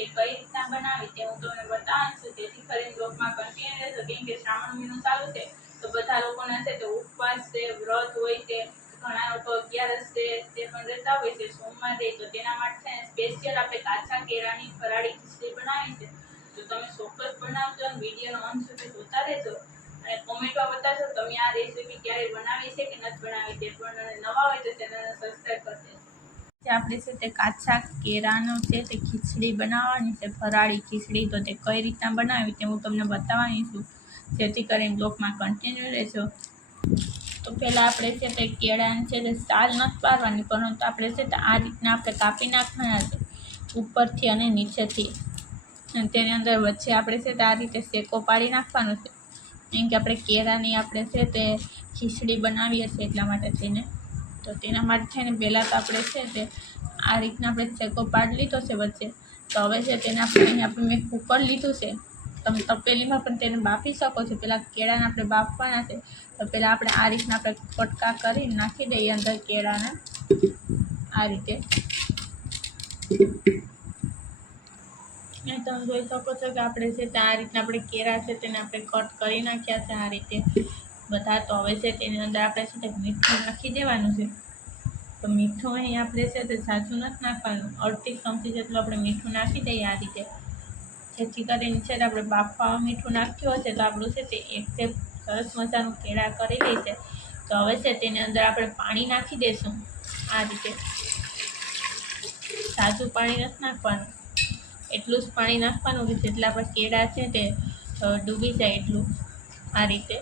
તે કઈ રીતના બનાવી તે હું તમને બતાવું છું, જેથી કરીને બ્લોગમાં કન્ટિન્યુ રહેજો. કેમ કે શ્રાવણ મહિનો ચાલુ છે તો બધા લોકોને છે તે ઉપવાસ છે, વ્રત હોય છે, ઘણા લોકો 11 છે તે પણ રહેતા હોય છે, સોમવાર રહે તો તેના માટે સ્પેશિયલ આપણે કાચા કેળાની ફરાળી ખીચડી બનાવી છે. તો તમે ચોક્કસ બનાવજો અને વિડીયોનો અંત સુધી જોતા રહેજો અને કોમેન્ટમાં બતાવજો તમે આ રેસીપી ક્યારે બનાવી છે કે નથી બનાવી તે પણ. નવા હોય તો ચેનલને સબસ્ક્રાઈબ કરી દેજો. આપણે છે તે કાચા કેળાનો છે તે ખીચડી બનાવવાની છે, ફરાળી ખીચડી. તો તે કઈ રીતના બનાવી તે હું તમને બતાવવાની છું, જેથી કરીને બ્લોગમાં કન્ટિન્યુ રહેજો. તો પહેલાં આપણે છે તે કેળાને છે તે સાલ નથી પાડવાની, પરંતુ આપણે છે તે આ રીતના આપણે કાપી નાખવાના છે ઉપરથી અને નીચેથી. અને તેની અંદર વચ્ચે આપણે છે તે આ રીતે શેકો પાડી નાખવાનો છે, કેમ કે આપણે કેળાની આપણે છે તે ખીચડી બનાવીએ છીએ એટલા માટે થઈને. તો તેના માટે થઈને પહેલાં તો આપણે છે તે આ રીતના આપણે શેકો પાડી લીધો છે વચ્ચે. તો હવે છે તેને આપણે મેં કુકર લીધું છે, તમે તપેલીમાં પણ તેને બાફી શકો છો. પહેલાં કેળાને આપણે બાફવાના છે, તો પહેલાં આપણે આ રીતના આપણે ફટકા કરી નાખી દઈએ અંદર કેળાના આ રીતે. તમે જોઈ શકો છો કે આપણે છે તે આ રીતના આપણે કેળા છે તેને આપણે કટ કરી નાખ્યા છે આ રીતે બધા. તો હવે છે તેની અંદર આપણે છે તે મીઠું નાખી દેવાનું છે. તો મીઠું અહીં આપણે છે તે સાચું નથી નાખવાનું, અડધી ચમચી જેટલું આપણે મીઠું નાખી દઈએ આ રીતે, જેથી કરીને છે આપણે બાફવામાં મીઠું નાખ્યું હશે તો આપણું છે તે એક સરસ મજાનું કેળા કરી દઈશે. તો હવે છે તેની અંદર આપણે પાણી નાખી દઈશું આ રીતે. સાચું પાણી નથી નાખવાનું, એટલું જ પાણી નાખવાનું કે જેટલા આપણા કેળા છે તે ડૂબી જાય એટલું. આ રીતે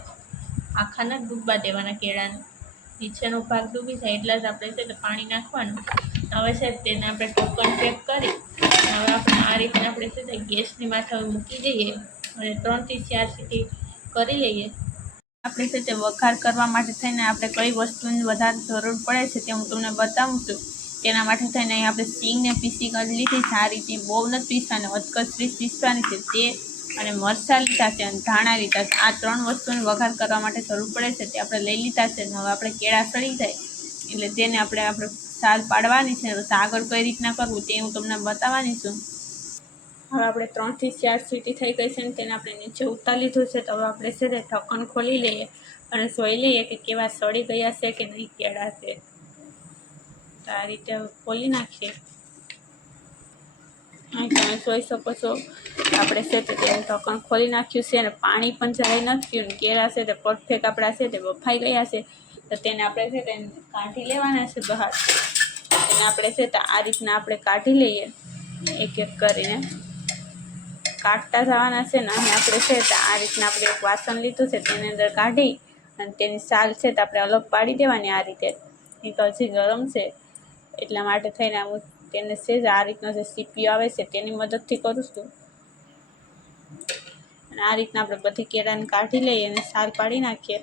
આખા ન ડૂબવા દેવાના કેળાને, નીચેનો ભાગ ડૂબી જાય એટલા જ આપણે છે તે પાણી નાખવાનું. હવે છે તેને આપણે ઢક્કન પેક કરી હવે આપણે આ રીતના આપણે છે તે ગેસની માથે મૂકી દઈએ અને 3 થી 4 સીટી કરી લઈએ. આપણે છે તે વઘાર કરવા માટે થઈને આપણે કઈ વસ્તુની વધારે જરૂર પડે છે તે હું તમને બતાવું છું. તેના માટે થઈને અહીં આપણે સિંગને પીસી કરી લીધી છે આ રીતે, બહુ નથી પીસવાની, અધકચરી પીસવાની છે તે, અને મરચાં લીધા છે અને ધાણા લીધા છે. આ 3 વસ્તુની વઘાર કરવા માટે જરૂર પડે છે તે આપણે લઈ લીધા છે. હવે આપણે કેળા સડી જાય એટલે તેને આપણે સાલ પાડવાની છે. આગળ કઈ રીતના કરવું તે હું તમને બતાવવાની છું. હવે આપણે 3 થી 4 સીટી થઈ ગઈ છે ને તેને આપણે નીચે ઉતારી લીધું છે. તો હવે આપણે છે તે ઢક્કન ખોલી લઈએ અને જોઈ લઈએ કે કેવા સડી ગયા છે કે નહીં કેળા છે. તો આ રીતે ખોલી નાખીએ. અહીં તમે જોઈ શકો છો આપણે છે તે તેનું ઢક્કન ખોલી નાખ્યું છે અને પાણી પણ જરાય નથી પીવું. કેળા છે તે પરફેક્ટ આપણા છે તે બફાઈ ગયા છે. તો તેને આપણે છે તેને કાઢી લેવાના છે બહાર. તેને આપણે છે તે આ રીતના આપણે કાઢી લઈએ, એક એક કરીને કાઢતા જવાના છે ને. અહીં આપણે છે તે આ રીતના આપણે એક વાસણ લીધું છે તેની અંદર કાઢી અને તેની સાલ છે તે આપણે અલગ પાડી દેવાની આ રીતે. એ તો હજી ગરમ છે એટલા માટે થઈને હું તેને છે આ રીતનો જે સીપીઓ આવે છે તેની મદદથી કરું છું. અને આ રીતના આપણે બધી કેળાને કાઢી લઈએ અને સાલ પાડી નાખીએ.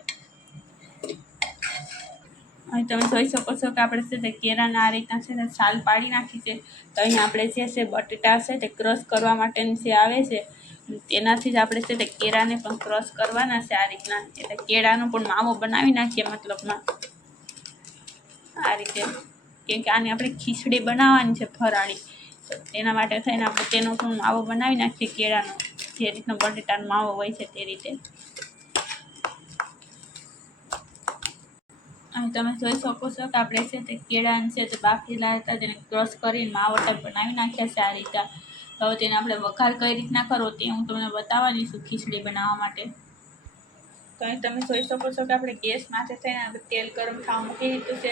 અહીં તમે જોઈ શકો છો કે આપણે છે તે કેળાને આ રીતના છે તે સાલ પાડી નાખી છે. તો અહીં આપણે જે છે બટેટા છે તે ક્રશ કરવા માટેની જે આવે છે તેનાથી જ આપણે છે તે કેળાને પણ ક્રશ કરવાના છે આ રીતના. એટલે કેળાનો પણ માવો બનાવી નાખીએ મતલબમાં આ રીતે, કેમ કે આને આપણે ખીચડી બનાવવાની છે ફરાળી. તો તેના માટે થઈને આપણે તેનો પણ માવો બનાવી નાખીએ કેળાનો, જે રીતનો બટેટાનો માવો હોય છે તે રીતે. અહીં તમે જોઈ શકો છો કે આપણે છે તે કેળાને છે તે બાફેલા હતા તેને ક્રશ કરીને માવો ટાઈપ બનાવી નાખ્યા છે આ રીતે. હવે તેને આપણે વઘાર કઈ રીતના કરો તે હું તમને બતાવવાની છું ખીચડી બનાવવા માટે. તો અહીં તમે જોઈ શકો છો કે આપણે ગેસ માથે થઈને આપણે તેલ ગરમ થવા મૂકી દીધું છે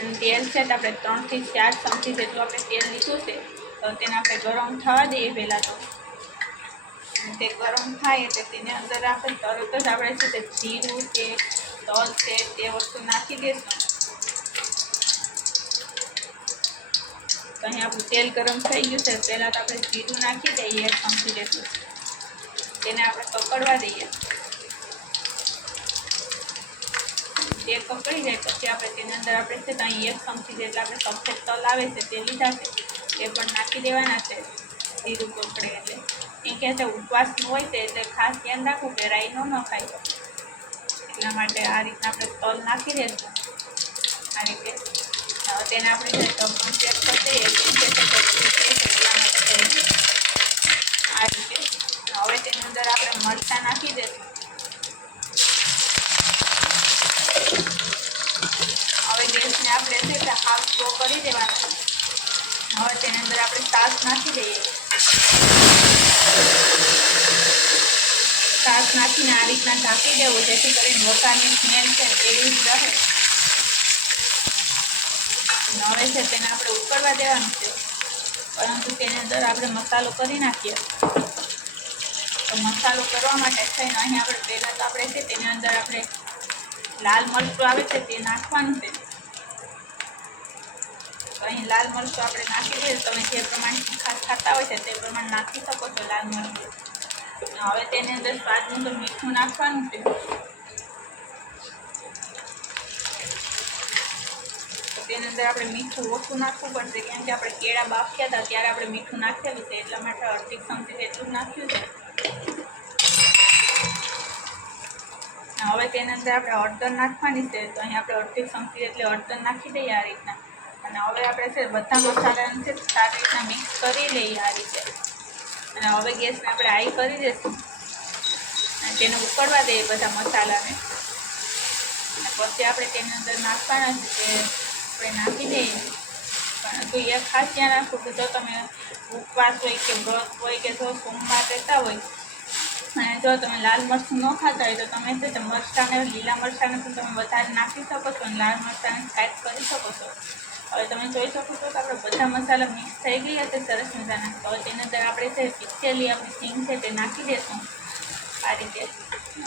અને તેલ છે તો આપણે 3 થી 4 ચમચી જેટલું આપણે તેલ લીધું છે. તો તેને આપણે ગરમ થવા દઈએ પહેલાં તો. તે ગરમ થાય એટલે તેની અંદર આપણે તરત જ આપણે છે તે જીરું છે, તલ છે તે વસ્તુ નાખી દઈશું. તો અહીં આપણું તેલ ગરમ થઈ ગયું છે. પહેલાં તો આપણે જીરું નાખી દઈએ 1 ચમચી જેટલું, તેને આપણે પકડવા દઈએ. તે પકડી જાય પછી આપણે તેની અંદર આપણે છે તો અહીં 1 ચમચી જેટલા આપણે સફેદ તલ આવે છે તે લીધા છે તે પણ નાખી દેવાના છે. જીરું પકડે એટલે એ કહે છે ઉપવાસનું હોય છે એટલે ખાસ ધ્યાન રાખવું કે રાઈ ન ખાય. એટલા માટે આ રીતના આપણે તલ નાખી દઈશું આ રીતે. તેને આપણે ઢક્કન ચેક કરી દઈએ એટલા માટે આ રીતે. હવે તેની અંદર આપણે મરચાં નાખી દઈશું. હવે ગેસને આપણે છે તે હાફ સ્લો કરી દેવાનો. હવે તેની અંદર આપણે છાશ નાખી દઈએ. છાશ નાખીને આ રીતના ઢાંકી દેવું, જેથી કરીને વઘારની સ્મેલ છે એવી જ રહે. હવે છે તેને આપણે ઉકળવા દેવાનું છે, પરંતુ તેની અંદર આપણે મસાલો કરી નાખીએ. તો મસાલો કરવા માટે થઈને અહીં આપણે પહેલાં તો આપણે છે તેની અંદર આપણે લાલ મરચું આવે છે તે નાખવાનું છે. તો અહીં લાલ મરચું આપણે નાખી દઈએ. તમે જે પ્રમાણે તીખાશ ખાતા હોય છે તે પ્રમાણે નાખી શકો છો લાલ મરચું. હવે તેની અંદર સ્વાદ મુજબ મીઠું નાખવાનું છે. તેની અંદર આપણે મીઠું ઓછું નાખવું પડશે, કેમ કે આપણે કેળા બાફ્યા હતા ત્યારે આપણે મીઠું નાખેલું છે, એટલા માટે અડધી ચમચી જેટલું નાખ્યું છે. હવે તેની અંદર આપણે હળદર નાખવાની છે. તો અહીં આપણે અડધી ચમચી એટલે હળદર નાખી દઈએ આ રીતના. અને હવે આપણે છે બધા મસાલાને છે સારી રીતના મિક્સ કરી લઈએ આ રીતે. અને હવે ગેસને આપણે હાઈ કરી દઈશું અને તેને ઉકળવા દઈએ બધા મસાલાને. અને પછી આપણે તેની અંદર નાખવાના છે તે આપણે નાખી દઈએ. પરંતુ એ ખાસ ધ્યાન રાખવું કે જો તમે ઉપવાસ હોય કે વ્રત હોય કે જો સોમવાર રહેતા હોય અને જો તમે લાલ મરચું ન ખાતા હોય તો તમે છે તે મરચાંને લીલા મરચાંને પણ તમે વધારે નાખી શકો છો અને લાલ મરચાંને સ્કાઈપ કરી શકો છો. હવે તમે જોઈ શકો છો કે આપણે બધા મસાલા મિક્સ થઈ ગયા છે સરસ મજાના. હવે તેની અંદર આપણે છે પીસેલી આપણી સિંગ છે તે નાખી દઈશું આ રીતે.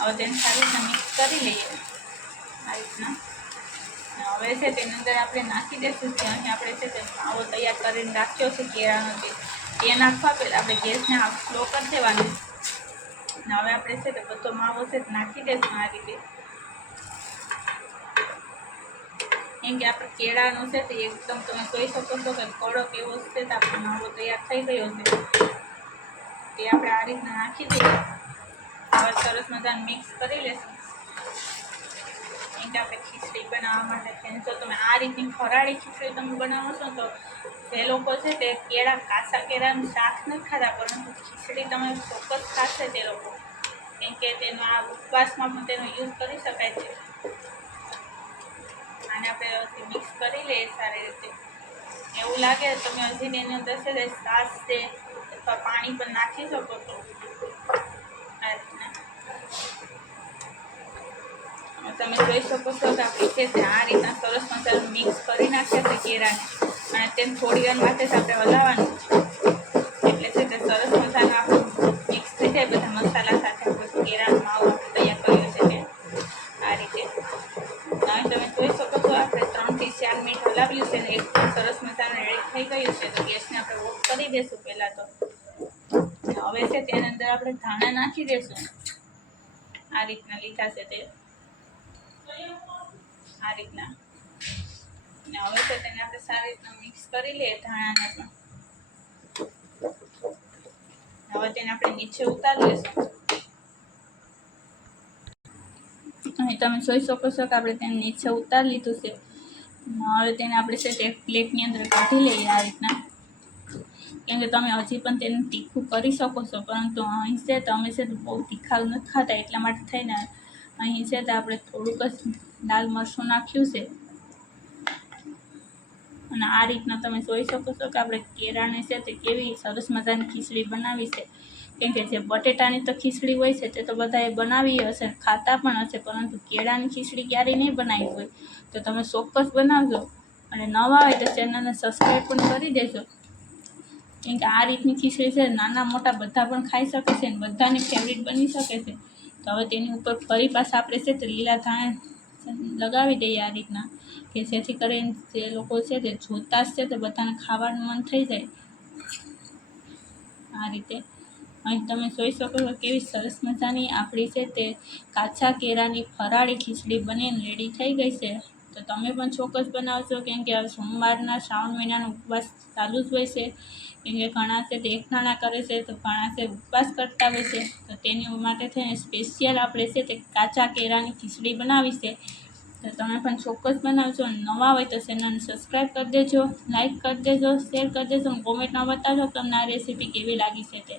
હવે તેને સારી રીતના મિક્સ કરી લઈએ આ રીતના. હવે છે તેની અંદર આપણે નાખી દઈશું કે અહીં આપણે છે તે માવો તૈયાર કરીને રાખ્યો છે કેળાનો તે નાખવા પહેલાં આપણે ગેસને હાફ સ્લો કરી દેવાનું. અને હવે આપણે છે તે બધો માવો છે નાખી દઈશું આ રીતે. કેમ કે આપણે કેળાનું છે તે એકદમ તમે જોઈ શકો છો કે કડક એવો છે તો આપણો માવો તૈયાર થઈ ગયો છે. તે આપણે આ રીતના નાખી દઈએ. હવે સરસ મજાનું મિક્સ કરી લેશું. કેમ કે આપણે ખીચડી બનાવવા માટે છે, જો તમે આ રીતની ફરાળી ખીચડી તમે બનાવો છો તો જે લોકો છે તે કાચા કેળાનું શાક નથી ખાતા, પરંતુ ખીચડી તમે ચોક્કસ ખાશે તે લોકો. કેમ કે તેનો આ ઉપવાસમાં પણ તેનો યુઝ કરી શકાય છે. આને આપણે મિક્સ કરી લઈએ સારી રીતે. એવું લાગે તમે હજી તેની અંદર છે તે છાશ છે અથવા પાણી પણ નાખી શકો છો આ રીતના. તમે જોઈ શકો છો કે આપણે છે તે આ રીતના સરસ મસાલો મિક્સ કરી નાખ્યા છે કેળાને. અને તેને થોડી વાર માટે જ આપણે હલાવવાનું છે, એટલે છે તે સરસ મસાલો આપણું મિક્સ થઈ જાય બધા મસાલા સાથે. આપણે કેળાનો માવો આપણે તૈયાર કર્યો છે તે આ રીતે. હવે તમે જોઈ શકો છો આપણે 3 થી 4 મિનિટ હલાવ્યું છે ને એકદમ સરસ મસાલો રેડી થઈ ગયું છે. તો ગેસને આપણે ઓફ કરી દઈશું પહેલાં તો. હવે છે તેની અંદર આપણે ધાણા નાખી દઈશું આ રીતના. લીધા છે તે આ રીતના. અને હવે તો તેને આપણે સારી રીતના મિક્સ કરી લઈએ ધાણાને પણ. હવે તેને આપણે નીચે ઉતારી લઈશું. અહીં તમે જોઈ શકો છો કે આપણે તેને નીચે ઉતારી લીધું છે. હવે તેને આપણે છે તે એક પ્લેટની અંદર કાઢી લઈએ આ રીતના. કેમ કે તમે હજી પણ તેને તીખું કરી શકો છો, પરંતુ અહીં છે તો અમે છે તો બહુ તીખા નથી ખાતા, એટલા માટે થઈને અહીં છે તો આપણે થોડુંક જ લાલ મરચું નાખ્યું છે. અને આ રીતના તમે જોઈ શકો છો કે આપણે કેળાને છે તે કેવી સરસ મજાની ખીચડી બનાવી છે. કેમ કે જે બટેટાની તો ખીચડી હોય છે તે તો બધાએ બનાવી હશે, ખાતા પણ હશે, પરંતુ કેળાની ખીચડી ક્યારેય નહીં બનાવી હોય. તો તમે ચોક્કસ બનાવજો. અને નવા હોય તો ચેનલને સબસ્ક્રાઈબ પણ કરી દેજો. કેમ કે આ રીતની ખીચડી છે નાના મોટા બધા પણ ખાઈ શકે છે અને બધાની ફેવરિટ બની શકે છે. તો હવે તેની ઉપર ફરી પાછા આપણે છે તે લીલા ધાણા લગાવી દઈએ આ રીતના, કે જેથી કરીને જે લોકો છે તે જોતા જ છે તો બધાને ખાવાનું મન થઈ જાય આ રીતે. અહીં તમે જોઈ શકો છો કેવી સરસ મજાની આપણી છે તે કાચા કેળાની ફરાળી ખીચડી બનીને રેડી થઈ ગઈ છે. તો તમે પણ ચોક્કસ બનાવજો. કેમ કે હવે સોમવારના શ્રાવણ મહિનાનો ઉપવાસ ચાલુ જ હોય છે. કેમ કે ઘણા છે તે એકઠાણા કરે છે, તો ઘણા છે ઉપવાસ કરતા હોય છે. તો તેની માટે થઈને સ્પેશિયલ આપણે છે તે કાચા કેળાની ખીચડી બનાવી છે. તો તમે પણ ચોક્કસ બનાવજો. નવા હોય તો ચેનલને સબસ્ક્રાઈબ કરી દેજો, લાઈક કરી દેજો, શેર કરી દેજો અને કોમેન્ટમાં બતાવજો તમને આ રેસીપી કેવી લાગી છે તે.